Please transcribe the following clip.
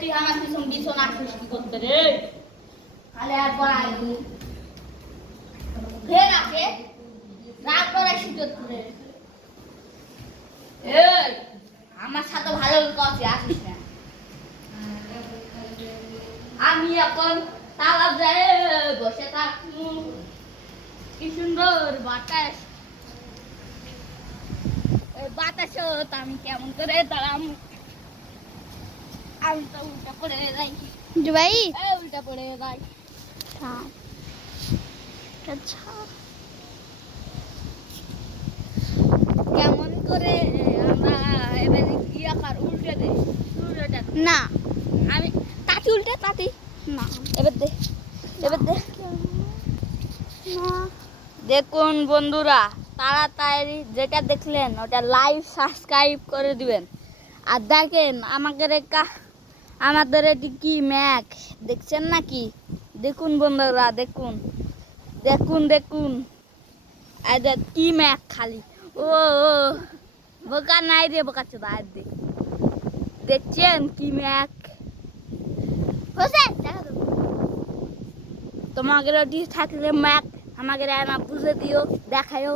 তুই আমার পিছন পিছন আসিস কি করতে রে? খালি একবার আইবি ফের আসে রাগ করে শিখত রে। এই আমার সাথে ভালো কথা আসিস না। আমি এখন তালাব যায় বসে থাকি, কি সুন্দর বাতাস। এই বাতাসে আমি কেমন করে দাঁড়াম, আমি তো উল্টা পড়ে যাই ভাই। উল্টা পড়ে যাই। আচ্ছা কেমন করে আমরা এবারে কি আকার উল্টে দেই? না আমি তাতি উল্টে তাতি না এবার দে, এবার দে। না দেখুন বন্ধুরা, তাড়াতাড়ি যেটা দেখলেন ওটা লাইক সাবস্ক্রাইব করে দিবেন। আর দেখেন আমাদের এটি কি ম্যাক দেখছেন নাকি? দেখুন বন্ধুরা, দেখুন দেখুন দেখুন এটা কি ম্যাক খালি। ও ও বোকা নাই রে, বোকা চোদা দেখছেন কি ম্যাক? হোসে দেখা তো তোমাদের ওটি থাকলে ম্যাক আমাকে বুঝে দিও, দেখায়ও।